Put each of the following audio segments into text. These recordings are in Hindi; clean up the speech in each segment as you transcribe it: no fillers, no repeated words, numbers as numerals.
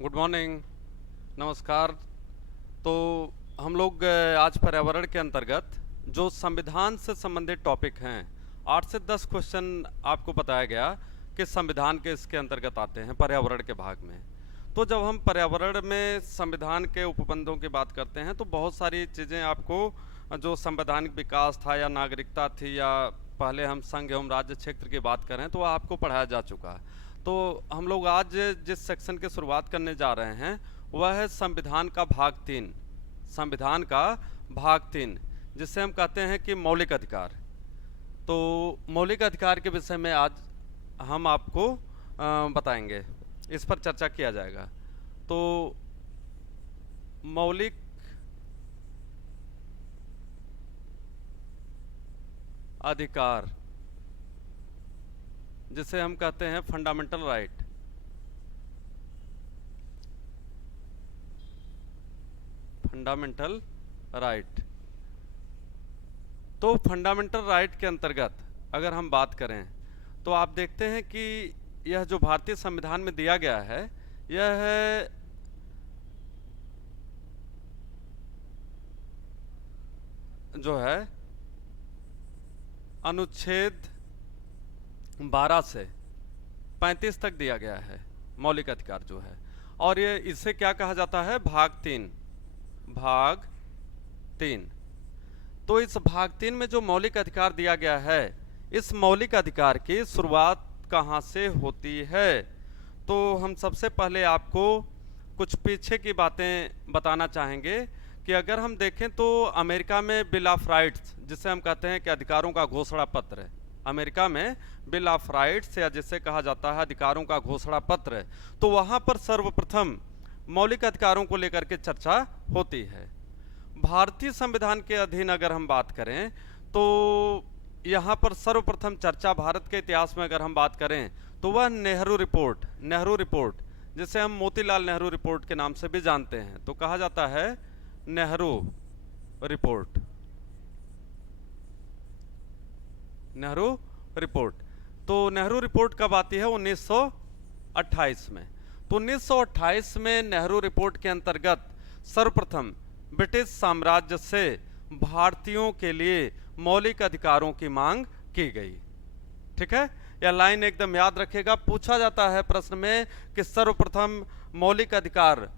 Good morning. नमस्कार। तो हम लोग आज पर्यावरण के अंतर्गत जो संविधान से संबंधित टॉपिक हैं, 8 से 10 क्वेश्चन आपको बताया गया कि संविधान के इसके अंतर्गत आते हैं पर्यावरण के भाग में। तो जब हम पर्यावरण में संविधान के उपबंधों की बात करते हैं तो बहुत सारी चीज़ें आपको जो संवैधानिक विकास था या नागरिकता थी या पहले हम संघ एवं राज्य क्षेत्र की बात करें तो वह आपको पढ़ाया जा चुका है। तो हम लोग आज जिस सेक्शन की शुरुआत करने जा रहे हैं वह है संविधान का भाग 3। संविधान का भाग 3 जिसे हम कहते हैं कि मौलिक अधिकार। तो मौलिक अधिकार के विषय में आज हम आपको बताएंगे, इस पर चर्चा किया जाएगा। तो मौलिक अधिकार जिसे हम कहते हैं फंडामेंटल राइट। Fundamental right. तो फंडामेंटल राइट के अंतर्गत अगर हम बात करें तो आप देखते हैं कि यह जो भारतीय संविधान में दिया गया है यह है जो है अनुच्छेद 12 से 35 तक दिया गया है मौलिक अधिकार जो है, और ये इसे क्या कहा जाता है, भाग 3। भाग 3। तो इस भाग 3 में जो मौलिक अधिकार दिया गया है, इस मौलिक अधिकार की शुरुआत कहाँ से होती है? तो हम सबसे पहले आपको कुछ पीछे की बातें बताना चाहेंगे कि अगर हम देखें तो अमेरिका में बिल ऑफ राइट्स, जिसे हम कहते हैं कि अधिकारों का घोषणा पत्र, अमेरिका में बिल ऑफ राइट्स या जिसे कहा जाता है अधिकारों का घोषणा पत्र, तो वहाँ पर सर्वप्रथम मौलिक अधिकारों को लेकर के चर्चा होती है। भारतीय संविधान के अधीन अगर हम बात करें तो यहाँ पर सर्वप्रथम चर्चा भारत के इतिहास में अगर हम बात करें तो वह नेहरू रिपोर्ट जिसे हम मोतीलाल नेहरू रिपोर्ट के नाम से भी जानते हैं, तो कहा जाता है नेहरू रिपोर्ट। नेहरू रिपोर्ट। तो नेहरू रिपोर्ट कब आती है? 1928 में। तो 1928 में नेहरू रिपोर्ट के अंतर्गत सर्वप्रथम ब्रिटिश साम्राज्य से भारतीयों के लिए मौलिक अधिकारों की मांग की गई। ठीक है, यह लाइन एकदम याद रखेगा। पूछा जाता है प्रश्न में कि सर्वप्रथम मौलिक अधिकार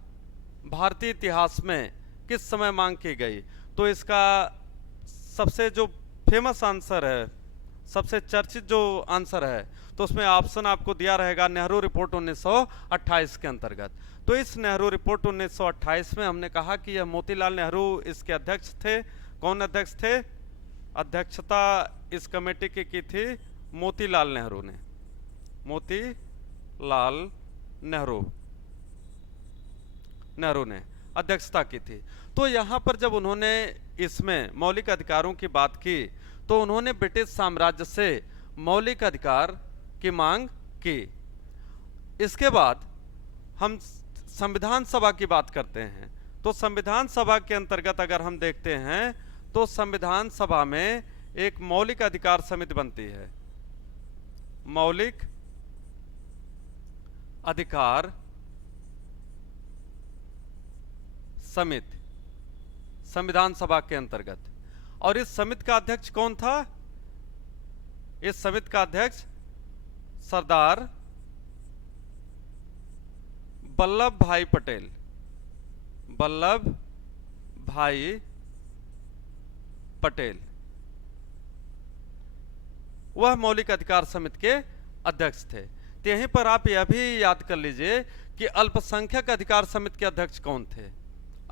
भारतीय इतिहास में किस समय मांग की गई, तो इसका सबसे जो फेमस आंसर है, सबसे चर्चित जो आंसर है, तो उसमें ऑप्शन आपको दिया रहेगा नेहरू रिपोर्ट 1928 के अंतर्गत। तो इस नेहरू रिपोर्ट 1928 में हमने कहा कि यह मोतीलाल नेहरू इसके अध्यक्ष थे। कौन अध्यक्ष थे? अध्यक्षता इस कमेटी की थी मोतीलाल नेहरू ने। मोतीलाल नेहरू ने अध्यक्षता की थी। तो यहाँ पर जब उन्होंने इसमें मौलिक अधिकारों की बात की तो उन्होंने ब्रिटिश साम्राज्य से मौलिक अधिकार की मांग की। इसके बाद हम संविधान सभा की बात करते हैं। तो संविधान सभा के अंतर्गत अगर हम देखते हैं तो संविधान सभा में एक मौलिक अधिकार समिति बनती है। मौलिक अधिकार समिति संविधान सभा के अंतर्गत। और इस समिति का अध्यक्ष कौन था? इस समिति का अध्यक्ष सरदार वल्लभ भाई पटेल। वल्लभ भाई पटेल वह मौलिक अधिकार समिति के अध्यक्ष थे। तो यहीं पर आप यह भी याद कर लीजिए कि अल्पसंख्यक अधिकार समिति के अध्यक्ष कौन थे।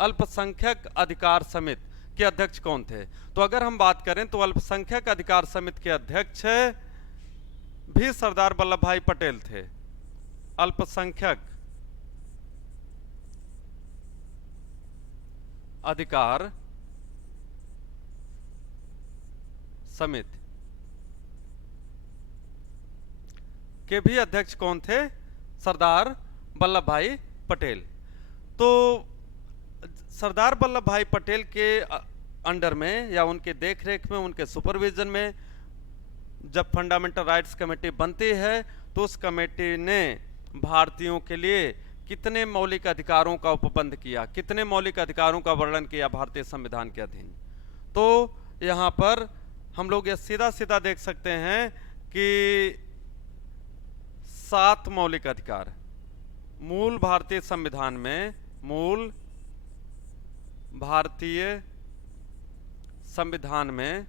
अल्पसंख्यक अधिकार समिति के अध्यक्ष कौन थे? तो अगर हम बात करें तो अल्पसंख्यक अधिकार समिति के अध्यक्ष भी सरदार वल्लभ भाई पटेल थे। अल्पसंख्यक अधिकार समिति के भी अध्यक्ष कौन थे? सरदार वल्लभ भाई पटेल। तो सरदार वल्लभ भाई पटेल के अंडर में या उनके देखरेख में, उनके सुपरविजन में जब फंडामेंटल राइट्स कमेटी बनती है तो उस कमेटी ने भारतीयों के लिए कितने मौलिक अधिकारों का उपबंध किया, कितने मौलिक अधिकारों का वर्णन किया भारतीय संविधान के अधीन। तो यहाँ पर हम लोग ये सीधा सीधा देख सकते हैं कि 7 मौलिक अधिकार मूल भारतीय संविधान में, मूल भारतीय संविधान में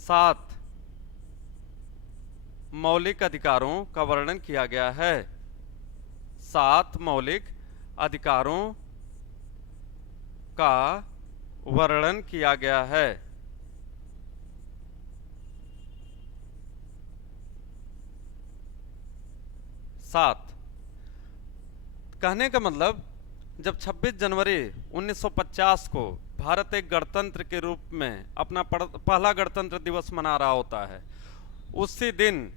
7 मौलिक अधिकारों का वर्णन किया गया है। 7 मौलिक अधिकारों का वर्णन किया गया है। सात कहने का मतलब, जब 26 जनवरी 1950 को भारत एक गणतंत्र के रूप में अपना पहला गणतंत्र दिवस मना रहा होता है, उसी दिन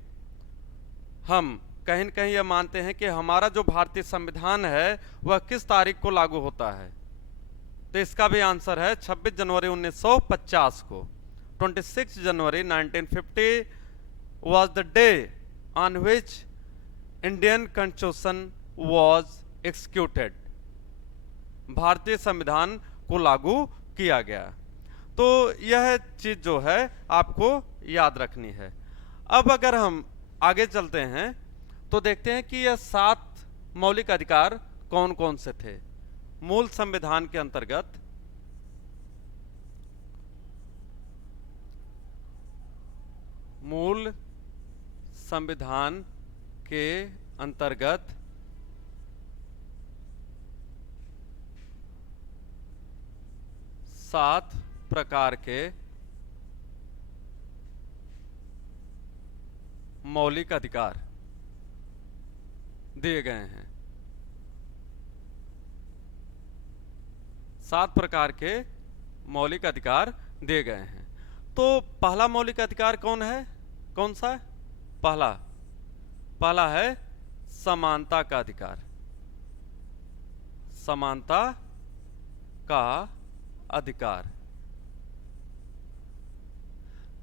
हम कहीं न कहीं यह मानते हैं कि हमारा जो भारतीय संविधान है वह किस तारीख को लागू होता है। तो इसका भी आंसर है 26 जनवरी 1950 को। 26 जनवरी 1950 was the day on which Indian Constitution was executed। भारतीय संविधान को लागू किया गया। तो यह चीज जो है आपको याद रखनी है। अब अगर हम आगे चलते हैं तो देखते हैं कि यह 7 मौलिक अधिकार कौन कौन से थे। मूल संविधान के अंतर्गत मूल संविधान के अंतर्गत 7 प्रकार के मौलिक अधिकार दिए गए हैं। 7 प्रकार के मौलिक अधिकार दिए गए हैं। तो पहला मौलिक अधिकार कौन है, कौन सा है? पहला है समानता का अधिकार। समानता का अधिकार,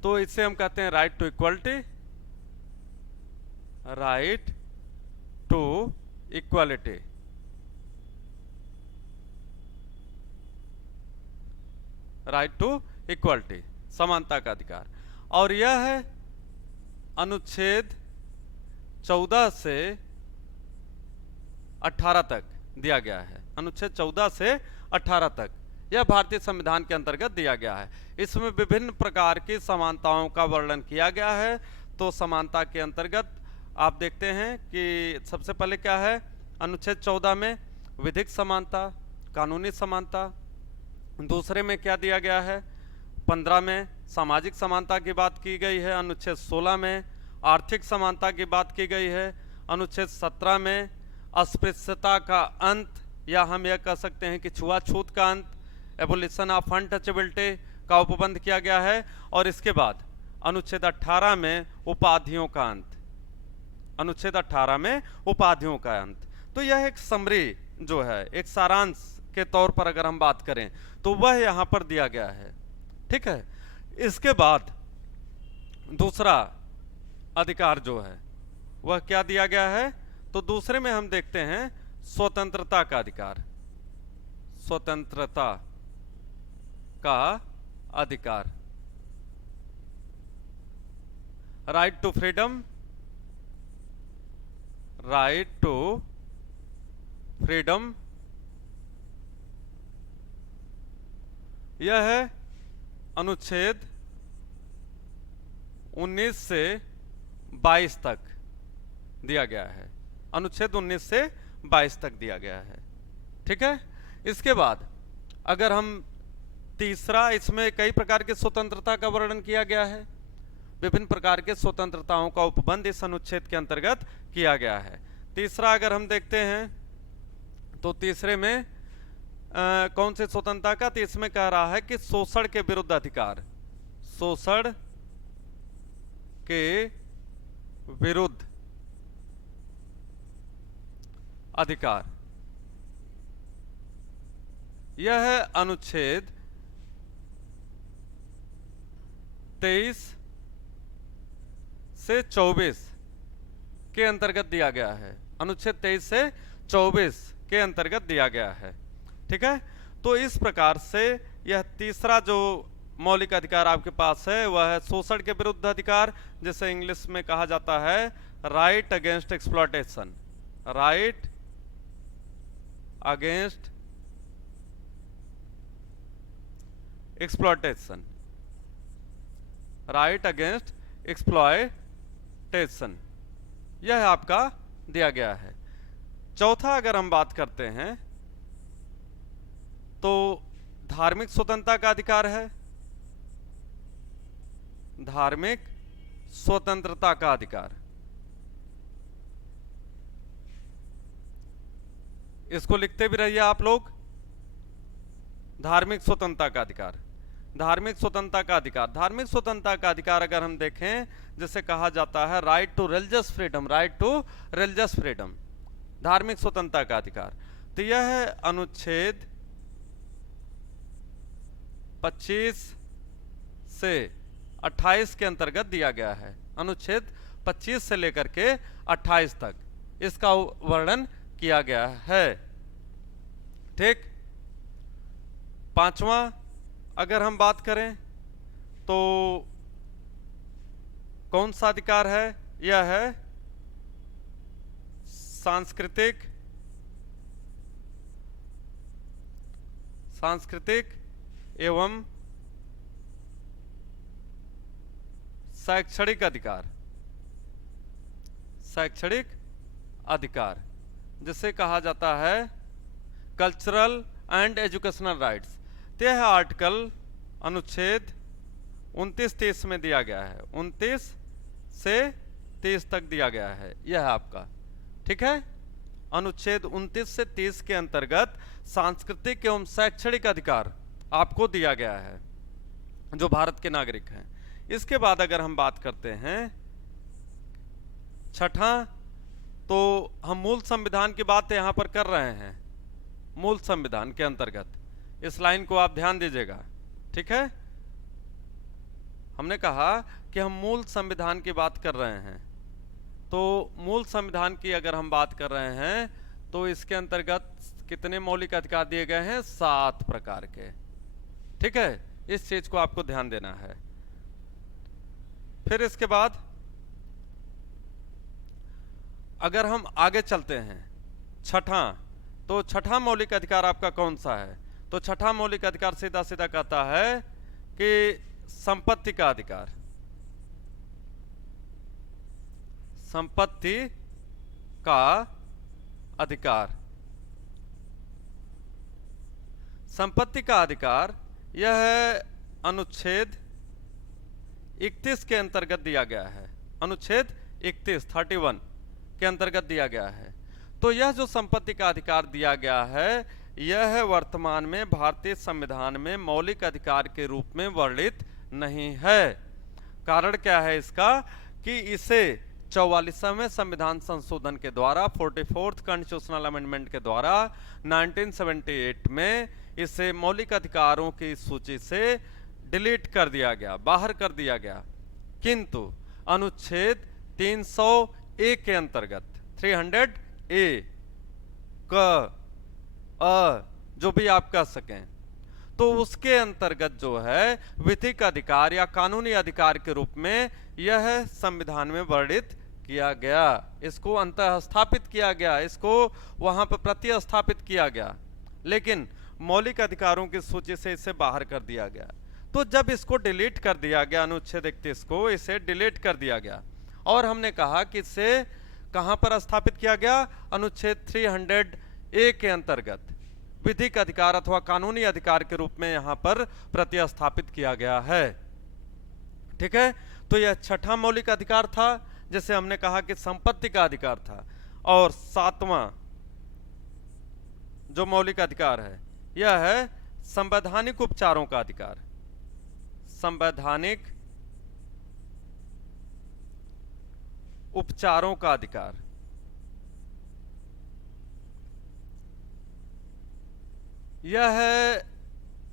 तो इसे हम कहते हैं right to equality. Right to equality, right to equality, समानता का अधिकार। और यह है अनुच्छेद 14 से 18 तक दिया गया है। अनुच्छेद 14 से 18 तक यह भारतीय संविधान के अंतर्गत दिया गया है। इसमें विभिन्न प्रकार की समानताओं का वर्णन किया गया है। तो समानता के अंतर्गत आप देखते हैं कि सबसे पहले क्या है, अनुच्छेद 14 में विधिक समानता, कानूनी समानता। दूसरे में क्या दिया गया है, 15 में सामाजिक समानता की बात की गई है। अनुच्छेद 16 में आर्थिक समानता की बात की गई है। अनुच्छेद 17 में अस्पृश्यता का अंत, या हम यह कह सकते हैं कि छुआछूत का अंत, एबोलिशन ऑफ अनटचेबिलिटी का उपबंध किया गया है। और इसके बाद अनुच्छेद 18 में उपाधियों का अंत, अनुच्छेद 18 में उपाधियों का अंत। तो यह एक समरी जो है, एक सारांश के तौर पर अगर हम बात करें तो वह यहां पर दिया गया है। ठीक है। इसके बाद दूसरा अधिकार जो है वह क्या दिया गया है, तो दूसरे में हम देखते हैं स्वतंत्रता का अधिकार। स्वतंत्रता का अधिकार, right to freedom, right to freedom. यह है अनुच्छेद 19 से 22 तक दिया गया है। अनुच्छेद 19 से 22 तक दिया गया है। ठीक है। इसके बाद अगर हम तीसरा, इसमें कई प्रकार की स्वतंत्रता का वर्णन किया गया है। विभिन्न प्रकार के स्वतंत्रताओं का उपबंध इस अनुच्छेद के अंतर्गत किया गया है। तीसरा अगर हम देखते हैं तो तीसरे में कौन से स्वतंत्रता का, तो इसमें कह रहा है कि शोषण के विरुद्ध अधिकार। शोषण के विरुद्ध अधिकार, यह है अनुच्छेद 23 से 24 के अंतर्गत दिया गया है, अनुच्छेद 23 से 24 के अंतर्गत दिया गया है। ठीक है, तो इस प्रकार से यह तीसरा जो मौलिक अधिकार आपके पास है वह है शोषण के विरुद्ध अधिकार, जिसे इंग्लिश में कहा जाता है right against exploitation. Right against exploitation, right against exploitation, यह आपका दिया गया है। चौथा अगर हम बात करते हैं तो धार्मिक स्वतंत्रता का अधिकार है। धार्मिक स्वतंत्रता का अधिकार, इसको लिखते भी रहिए आप लोग। धार्मिक स्वतंत्रता का अधिकार, धार्मिक स्वतंत्रता का अधिकार, धार्मिक स्वतंत्रता का अधिकार अगर हम देखें जिसे कहा जाता है right to religious freedom, right to religious freedom, धार्मिक स्वतंत्रता का अधिकार। तो यह है अनुच्छेद 25 से 28 के अंतर्गत दिया गया है। अनुच्छेद 25 से लेकर के 28 तक इसका वर्णन किया गया है। ठीक, पांचवा अगर हम बात करें तो कौन सा अधिकार है? यह है सांस्कृतिक एवं शैक्षणिक अधिकार, शैक्षणिक अधिकार जिसे कहा जाता है कल्चरल एंड एजुकेशनल राइट्स। यह आर्टिकल अनुच्छेद 29-30 में दिया गया है, 29 से 30 तक दिया गया है यह आपका। ठीक है, अनुच्छेद 29 से 30 के अंतर्गत सांस्कृतिक एवं शैक्षणिक अधिकार आपको दिया गया है जो भारत के नागरिक हैं। इसके बाद अगर हम बात करते हैं छठा, तो हम मूल संविधान की बात यहां पर कर रहे हैं। मूल संविधान के अंतर्गत इस लाइन को आप ध्यान दीजिएगा। ठीक है, हमने कहा कि हम मूल संविधान की बात कर रहे हैं, तो मूल संविधान की अगर हम बात कर रहे हैं तो इसके अंतर्गत कितने मौलिक अधिकार दिए गए हैं? 7 प्रकार के। ठीक है, इस चीज को आपको ध्यान देना है। फिर इसके बाद अगर हम आगे चलते हैं छठा, तो छठा मौलिक अधिकार आपका कौन सा है? तो छठा मौलिक अधिकार सीधा सीधा कहता है कि संपत्ति का अधिकार, संपत्ति का अधिकार। संपत्ति का अधिकार यह है अनुच्छेद 31 के अंतर्गत दिया गया है। अनुच्छेद 31 के अंतर्गत दिया गया है। तो यह जो संपत्ति का अधिकार दिया गया है यह वर्तमान में भारतीय संविधान में मौलिक अधिकार के रूप में वर्णित नहीं है। कारण क्या है इसका? कि इसे 44वें संविधान संशोधन के द्वारा 44th कॉन्स्टिट्यूशनल अमेंडमेंट के द्वारा 1978 में इसे मौलिक अधिकारों की सूची से डिलीट कर दिया गया, बाहर कर दिया गया। किंतु अनुच्छेद 300A के अंतर्गत 300A क जो भी आप कह सकें, तो उसके अंतर्गत जो है विधिक अधिकार या कानूनी अधिकार के रूप में यह संविधान में वर्णित किया गया, इसको अंतः स्थापित किया गया, इसको वहां पर प्रतिस्थापित किया गया, लेकिन मौलिक अधिकारों की सूची से इसे बाहर कर दिया गया। तो जब इसको डिलीट कर दिया गया, अनुच्छेद 31 को इसे डिलीट कर दिया गया, और हमने कहा कि इसे कहां पर स्थापित किया गया? अनुच्छेद 300A के अंतर्गत विधिक अधिकार अथवा कानूनी अधिकार के रूप में यहां पर प्रतिस्थापित किया गया है। ठीक है, तो यह छठा मौलिक अधिकार था जैसे हमने कहा कि संपत्ति का अधिकार था। और 7वां जो मौलिक अधिकार है यह है संवैधानिक उपचारों का अधिकार। संवैधानिक उपचारों का अधिकार, यह है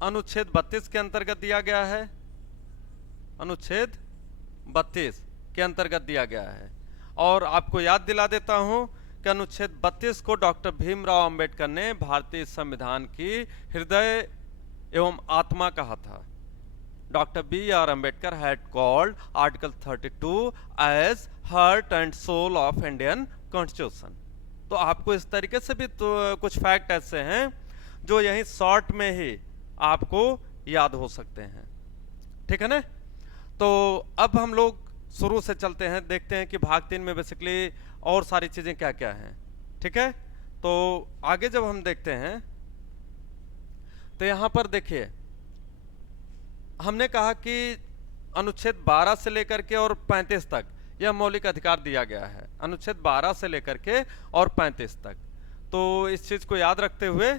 अनुच्छेद 32 के अंतर्गत दिया गया है। अनुच्छेद 32 के अंतर्गत दिया गया है। और आपको याद दिला देता हूं कि अनुच्छेद 32 को डॉक्टर भीमराव अंबेडकर ने भारतीय संविधान की हृदय एवं आत्मा कहा था। Doctor B.R. Ambedkar had called Article 32 as heart and soul of Indian Constitution। तो आपको इस तरीके से भी तो कुछ फैक्ट ऐसे हैं जो यही शॉर्ट में ही आपको याद हो सकते हैं, ठीक है ना। तो अब हम लोग शुरू से चलते हैं, देखते हैं कि भाग 3 में बेसिकली और सारी चीजें क्या क्या हैं, ठीक है। तो आगे जब हम देखते हैं तो यहां पर देखिए हमने कहा कि अनुच्छेद 12 से लेकर के और 35 तक यह मौलिक अधिकार दिया गया है। अनुच्छेद 12 से लेकर के और 35 तक, तो इस चीज को याद रखते हुए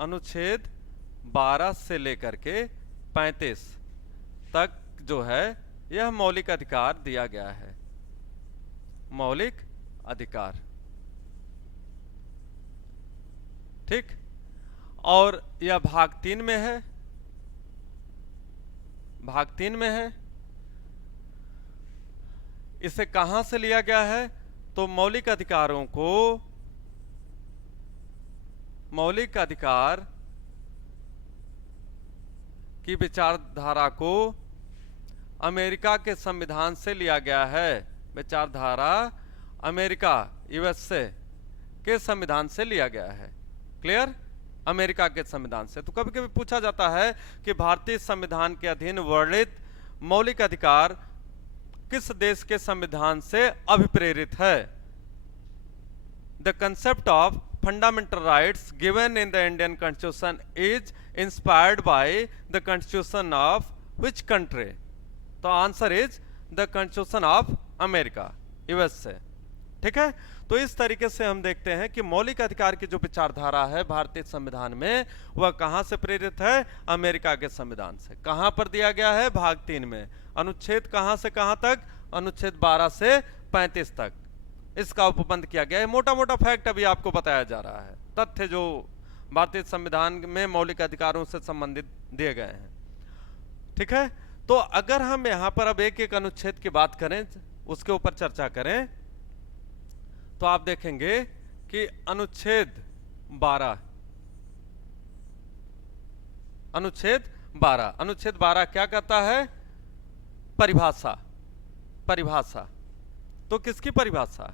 अनुच्छेद 12 से लेकर के 35 तक जो है यह मौलिक अधिकार दिया गया है। मौलिक अधिकार, ठीक। और यह भाग 3 में है, भाग 3 में है। इसे कहां से लिया गया है? तो मौलिक अधिकारों को, मौलिक अधिकार की विचारधारा को अमेरिका के संविधान से लिया गया है। विचारधारा अमेरिका USA के संविधान से लिया गया है। क्लियर? अमेरिका के संविधान से। तो कभी कभी पूछा जाता है कि भारतीय संविधान के अधीन वर्णित मौलिक अधिकार किस देश के संविधान से अभिप्रेरित है? The concept of fundamental rights given in the Indian constitution is inspired by the constitution of which country? तो answer is the constitution of America USA, ठीक है। तो इस तरीके से हम देखते हैं कि मौलिक अधिकार की जो विचारधारा है भारतीय संविधान में वह कहां से प्रेरित है? अमेरिका के संविधान से। कहां पर दिया गया है? भाग 3 में। अनुच्छेद कहां से कहां तक? अनुच्छेद 12 से 35 तक इसका उपबंध किया गया है। मोटा मोटा फैक्ट अभी आपको बताया जा रहा है, तथ्य जो भारतीय संविधान में मौलिक अधिकारों से संबंधित दिए गए हैं, ठीक है। तो अगर हम यहां पर अब एक एक अनुच्छेद की बात करें, उसके ऊपर चर्चा करें, तो आप देखेंगे कि अनुच्छेद 12, अनुच्छेद 12 क्या कहता है? परिभाषा। परिभाषा तो किसकी परिभाषा?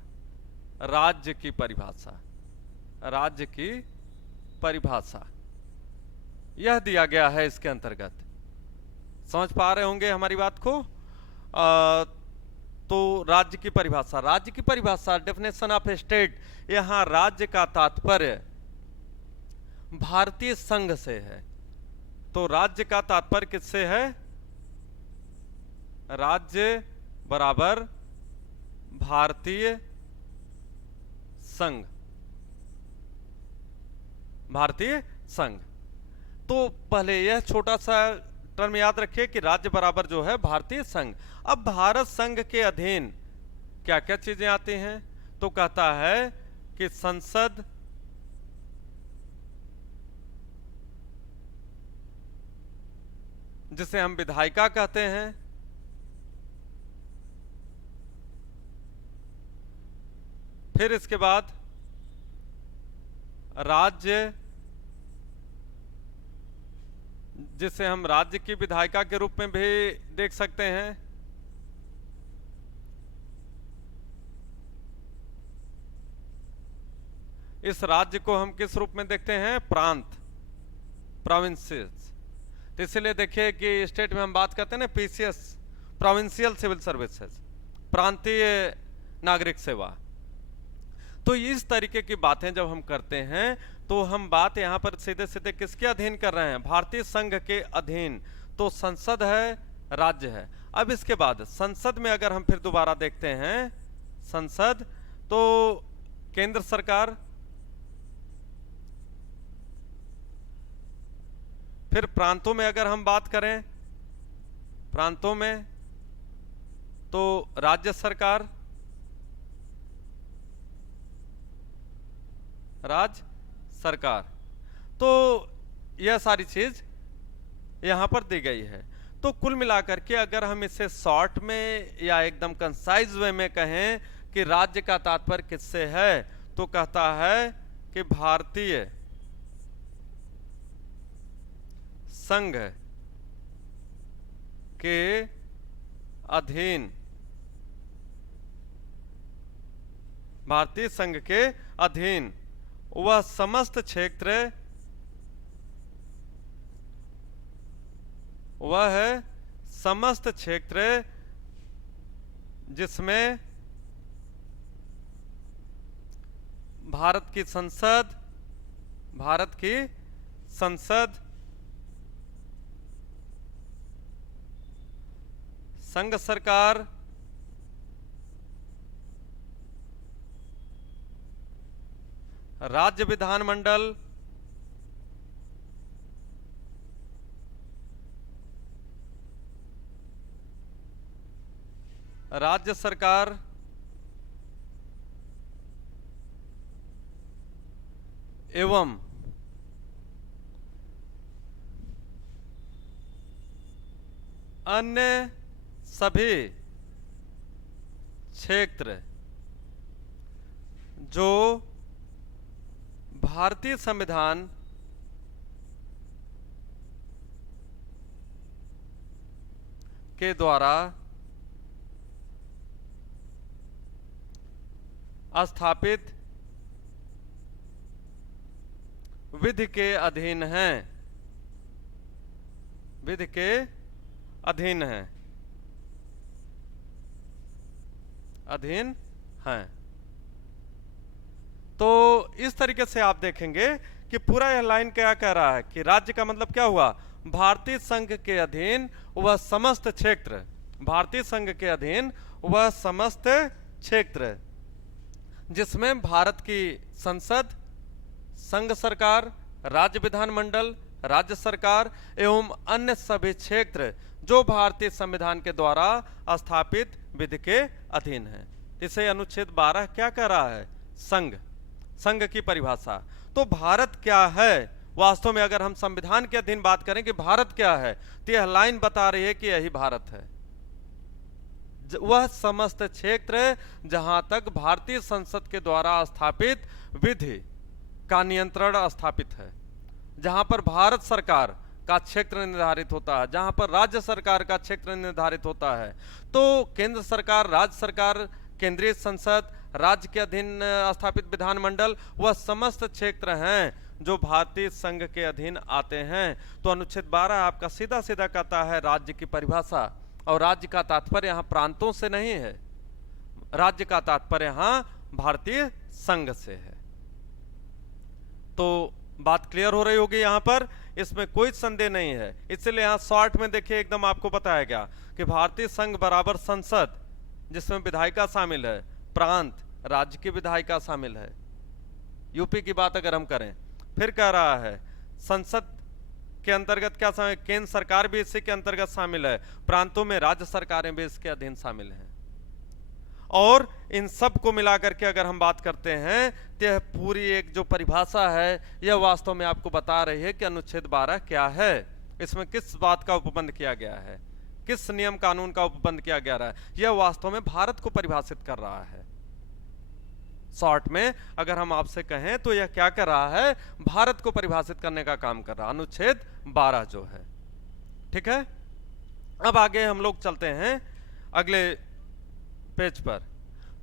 राज्य की परिभाषा। राज्य की परिभाषा यह दिया गया है इसके अंतर्गत। समझ पा रहे होंगे हमारी बात को। तो राज्य की परिभाषा, राज्य की परिभाषा, डेफिनेशन ऑफ स्टेट, यहां राज्य का तात्पर्य भारतीय संघ से है। तो राज्य का तात्पर्य किससे है? राज्य बराबर भारतीय संघ, भारतीय संघ। तो पहले यह छोटा सा टर्म याद रखिए कि राज्य बराबर जो है भारतीय संघ। अब भारत संघ के अधीन क्या क्या चीजें आती हैं? तो कहता है कि संसद, जिसे हम विधायिका कहते हैं, फिर इसके बाद राज्य, जिसे हम राज्य की विधायिका के रूप में भी देख सकते हैं, इस राज्य को हम किस रूप में देखते हैं? प्रांत, प्रोविंसेस। तो इसलिए देखिए कि स्टेट में हम बात करते हैं ना PCS, प्रोविंशियल सिविल सर्विसेज, प्रांतीय नागरिक सेवा। तो इस तरीके की बातें जब हम करते हैं तो हम बात यहां पर सीधे सीधे किसके अधीन कर रहे हैं? भारतीय संघ के अधीन। तो संसद है, राज्य है। अब इसके बाद संसद में अगर हम फिर दोबारा देखते हैं संसद, तो केंद्र सरकार, फिर प्रांतों में अगर हम बात करें, प्रांतों में तो राज्य सरकार, राज्य सरकार। तो यह सारी चीज यहां पर दी गई है। तो कुल मिलाकर के अगर हम इसे शॉर्ट में या एकदम कंसाइज वे में कहें कि राज्य का तात्पर्य किससे है, तो कहता है कि भारतीय संघ के अधीन, भारतीय संघ के अधीन वह समस्त क्षेत्र, वह है समस्त क्षेत्र जिसमें भारत की संसद, भारत की संसद, संघ सरकार, राज्य विधानमंडल, राज्य सरकार एवं अन्य सभी क्षेत्र जो भारतीय संविधान के द्वारा स्थापित विधि के अधीन हैं, विधि के अधीन हैं, अधीन हैं। तो इस तरीके से आप देखेंगे कि पूरा यह लाइन क्या कह रहा है कि राज्य का मतलब क्या हुआ, भारतीय संघ के अधीन वह समस्त क्षेत्र, भारतीय संघ के अधीन वह समस्त क्षेत्र जिसमें भारत की संसद, संघ सरकार, राज्य विधानमंडल, राज्य सरकार एवं अन्य सभी क्षेत्र जो भारतीय संविधान के द्वारा स्थापित विधि के अधीन है। इसे अनुच्छेद 12 क्या कह रहा है, संघ, संघ की परिभाषा। तो भारत क्या है, वास्तव में अगर हम संविधान के अधीन बात करें कि भारत क्या है, तो यह लाइन बता रही है कि यही भारत है, वह समस्त क्षेत्र जहां तक भारतीय संसद के द्वारा स्थापित विधि का नियंत्रण स्थापित है, जहां पर भारत सरकार का क्षेत्र निर्धारित होता है, जहां पर राज्य सरकार का क्षेत्र निर्धारित होता है। तो केंद्र सरकार, राज्य सरकार, केंद्रीय संसद, राज्य के अधीन स्थापित विधानमंडल वह समस्त क्षेत्र हैं जो भारतीय संघ के अधीन आते हैं। तो अनुच्छेद 12 आपका सीधा सीधा कहता है राज्य की परिभाषा, और राज्य का तात्पर्य यहाँ प्रांतों से नहीं है, राज्य का तात्पर्य यहाँ भारतीय संघ से है। तो बात क्लियर हो रही होगी यहाँ पर, इसमें कोई संदेह नहीं है। इसलिए यहाँ शॉर्ट में देखिए एकदम आपको बताया गया कि भारतीय संघ बराबर संसद जिसमें विधायिका शामिल है, प्रांत राज्य की विधायिका शामिल है। यूपी की बात अगर हम करें, फिर कह रहा है संसद के अंतर्गत क्या शामिल, केंद्र सरकार भी इसी के अंतर्गत शामिल है, प्रांतों में राज्य सरकारें भी इसके अधीन शामिल हैं। और इन सब को मिलाकर के अगर हम बात करते हैं तो यह पूरी एक जो परिभाषा है यह वास्तव में आपको बता रही है कि अनुच्छेद 12 क्या है, इसमें किस बात का उपबंध किया गया है, किस नियम कानून का उपबंध किया गया है। यह वास्तव में भारत को परिभाषित कर रहा है। शॉर्ट में अगर हम आपसे कहें तो यह क्या कर रहा है, भारत को परिभाषित करने का काम कर रहा है, अनुच्छेद 12 जो है। ठीक है, अब आगे हम लोग चलते हैं अगले पेज पर।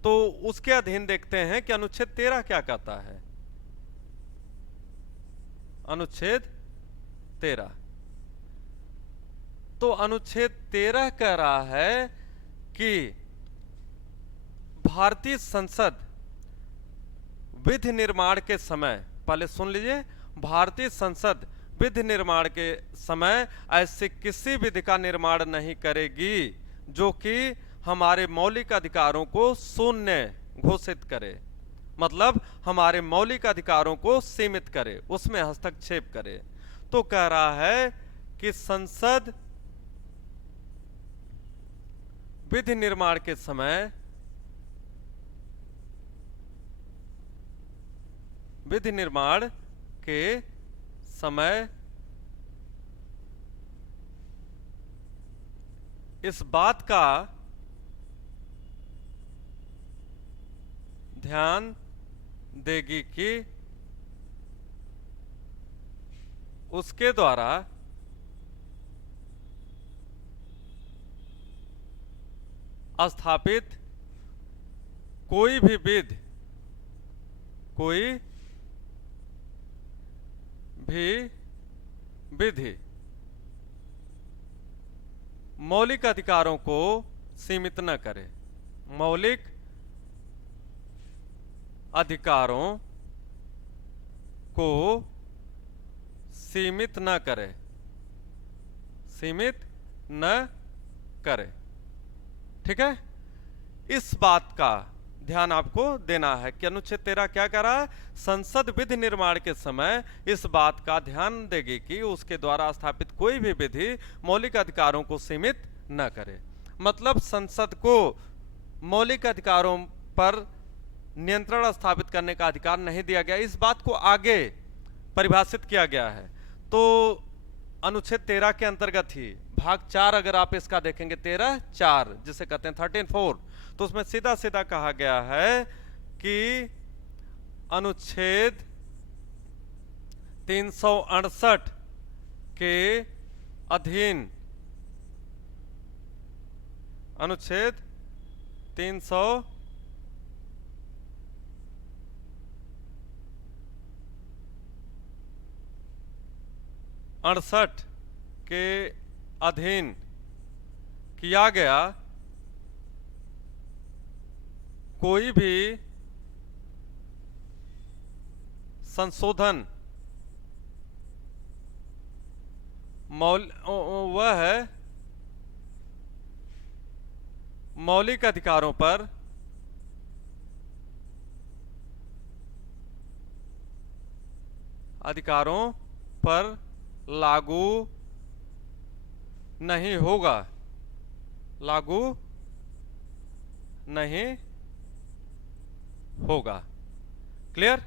तो उसके अधीन देखते हैं कि अनुच्छेद 13 क्या कहता है। अनुच्छेद 13, तो अनुच्छेद 13 कह रहा है कि भारतीय संसद विधि निर्माण के समय, पहले सुन लीजिए, भारतीय संसद विधि निर्माण के समय ऐसे किसी विधि का निर्माण नहीं करेगी जो कि हमारे मौलिक अधिकारों को शून्य घोषित करे, मतलब हमारे मौलिक अधिकारों को सीमित करे, उसमें हस्तक्षेप करे। तो कह रहा है कि संसद विधि निर्माण के समय, विधि निर्माण के समय इस बात का ध्यान देगी कि उसके द्वारा स्थापित कोई भी विधि मौलिक अधिकारों को सीमित न करे, मौलिक अधिकारों को सीमित न करे, सीमित न करे। ठीक है, इस बात का ध्यान आपको देना है कि अनुच्छेद 13 क्या कह रहा है, संसद विधि निर्माण के समय इस बात का ध्यान देगी कि उसके द्वारा स्थापित कोई भी विधि मौलिक अधिकारों को सीमित न करे। मतलब संसद को मौलिक अधिकारों पर नियंत्रण स्थापित करने का अधिकार नहीं दिया गया, इस बात को आगे परिभाषित किया गया है। तो अनुच्छेद 13 के अंतर्गत ही भाग 4 अगर आप इसका देखेंगे 13(4) जिसे कहते हैं 13(4), तो उसमें सीधा सीधा कहा गया है कि अनुच्छेद 368 के अधीन, अनुच्छेद 368 के अधीन किया गया कोई भी संशोधन वह है मौलिक अधिकारों पर लागू नहीं होगा, लागू नहीं होगा। क्लियर?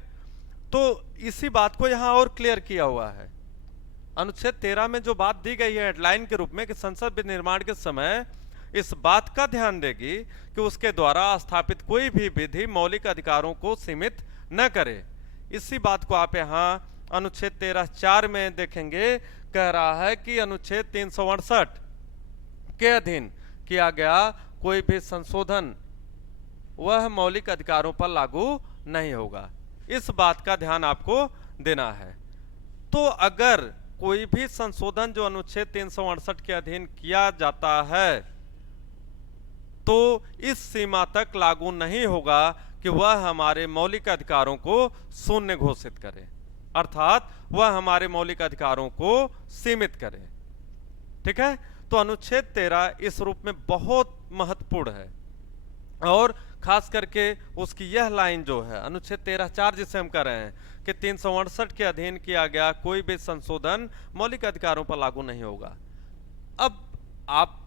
तो इसी बात को यहां और क्लियर किया हुआ है। अनुच्छेद 13 में जो बात दी गई है हेडलाइन के रूप में कि संसद विधि निर्माण के समय इस बात का ध्यान देगी कि उसके द्वारा स्थापित कोई भी विधि मौलिक अधिकारों को सीमित न करे। इसी बात को आप यहां अनुच्छेद 13(4) में देखेंगे, कह रहा है कि अनुच्छेद 368 के अधीन किया गया कोई भी संशोधन वह मौलिक अधिकारों पर लागू नहीं होगा। इस बात का ध्यान आपको देना है। तो अगर कोई भी संशोधन जो अनुच्छेद 368 के अधीन किया जाता है तो इस सीमा तक लागू नहीं होगा कि वह हमारे मौलिक अधिकारों को शून्य घोषित करे, अर्थात वह हमारे मौलिक अधिकारों को सीमित करे। ठीक है, तो अनुच्छेद 13 इस रूप में बहुत महत्वपूर्ण है और खास करके उसकी यह लाइन जो है अनुच्छेद 13(4) जिसे हम कर रहे हैं कि 368 के अधीन किया गया कोई भी संशोधन मौलिक अधिकारों पर लागू नहीं होगा। अब आप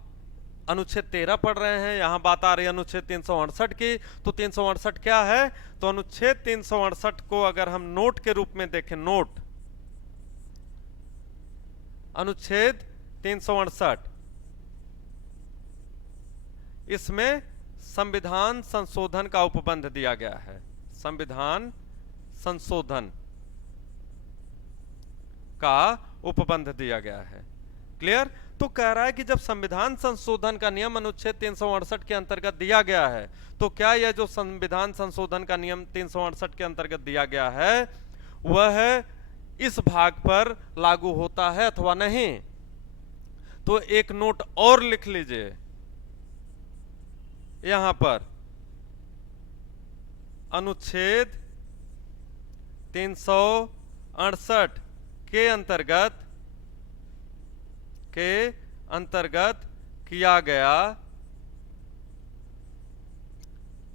अनुच्छेद 13 पढ़ रहे हैं, यहां बात आ रही है अनुच्छेद 368 की, तो 368 क्या है? तो अनुच्छेद 368 को अगर हम नोट के रूप में देखें, नोट अनुच्छेद 368, इसमें संविधान संशोधन का उपबंध दिया गया है, संविधान संशोधन का उपबंध दिया गया है। क्लियर? तो कह रहा है कि जब संविधान संशोधन का नियम अनुच्छेद 368 के अंतर्गत दिया गया है तो क्या यह जो संविधान संशोधन का नियम 368 के अंतर्गत दिया गया है वह इस भाग पर लागू होता है अथवा नहीं? तो एक नोट और लिख लीजिए यहां पर, अनुच्छेद 368 के अंतर्गत किया गया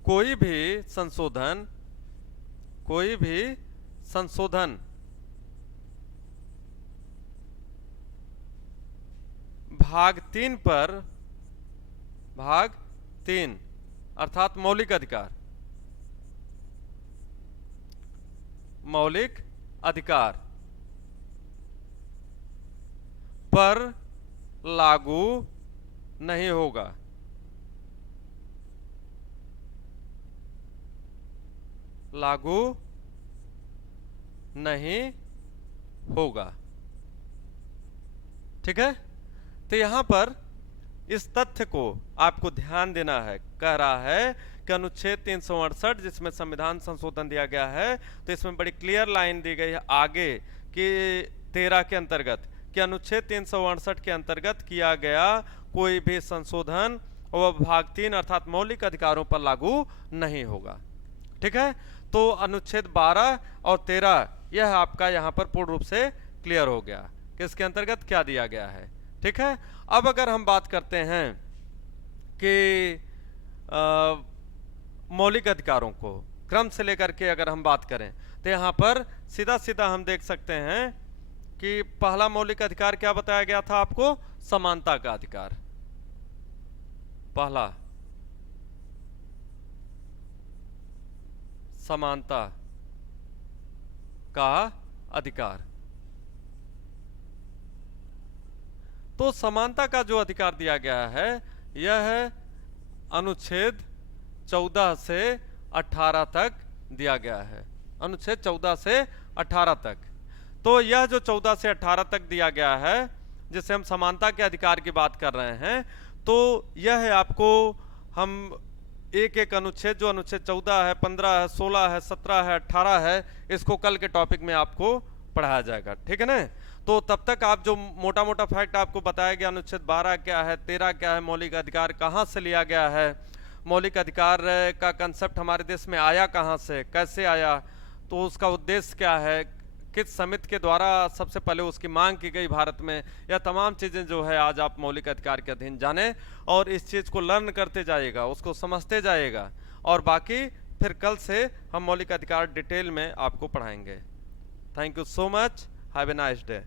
कोई भी संशोधन भाग 3 अर्थात मौलिक अधिकार पर लागू नहीं होगा। लागू नहीं होगा। ठीक है, तो यहां पर इस तथ्य को आपको ध्यान देना है। कह रहा है कि अनुच्छेद 368 जिसमें संविधान संशोधन दिया गया है, तो इसमें बड़ी क्लियर लाइन दी गई है आगे कि 13 के अंतर्गत कि अनुच्छेद 368 के अंतर्गत किया गया कोई भी संशोधन वह भाग 3 अर्थात मौलिक अधिकारों पर लागू नहीं होगा। ठीक है, तो अनुच्छेद 12 और 13 यह आपका यहाँ पर पूर्ण रूप से क्लियर हो गया कि इसके अंतर्गत क्या दिया गया है। ठीक है, अब अगर हम बात करते हैं कि मौलिक अधिकारों को क्रम से लेकर के अगर हम बात करें, तो यहाँ पर सीधा सीधा हम देख सकते हैं कि पहला मौलिक अधिकार क्या बताया गया था आपको? समानता का अधिकार। पहला समानता का अधिकार। तो समानता का जो अधिकार दिया गया है यह है अनुच्छेद 14 से 18 तक दिया गया है। अनुच्छेद 14 से 18 तक। तो यह जो 14 से 18 तक दिया गया है, जिसे हम समानता के अधिकार की बात कर रहे हैं, तो यह है आपको हम एक एक अनुच्छेद, जो अनुच्छेद 14 है, 15 है, 16 है, 17 है, 18 है, इसको कल के टॉपिक में आपको पढ़ाया जाएगा। ठीक है ना? तो तब तक आप जो मोटा मोटा फैक्ट आपको बताया गया, अनुच्छेद 12 क्या है, 13 क्या है, मौलिक अधिकार कहाँ से लिया गया है, मौलिक अधिकार का कंसेप्ट हमारे देश में आया कहाँ से, कैसे आया, तो उसका उद्देश्य क्या है, किस समिति के द्वारा सबसे पहले उसकी मांग की गई भारत में, यह तमाम चीज़ें जो है आज आप मौलिक अधिकार के अधीन जाने और इस चीज़ को लर्न करते जाइएगा, उसको समझते जाइएगा, और बाकी फिर कल से हम मौलिक अधिकार डिटेल में आपको पढ़ाएंगे। Thank you so much, have a nice day.